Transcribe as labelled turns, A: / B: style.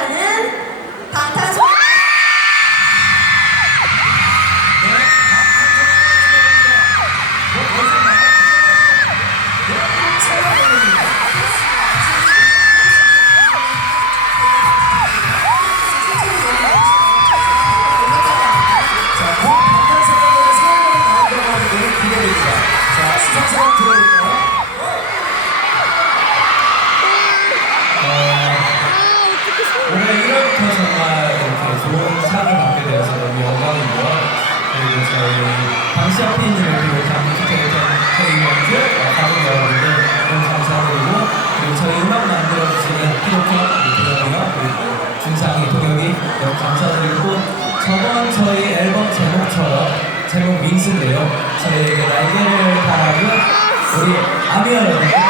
A: 하는 저희 방시아피인을 비롯한 엔터테인먼트 가족 여러분들 너무 감사드리고 그리고 저희 음악 만들어주시는 피로커 동혁이요 그리고 중상이 동혁이 너무 감사드리고 저번 저희 앨범 제목처럼 제목 민스인데요 저희에게 날개를 달아준 우리 아미 여러분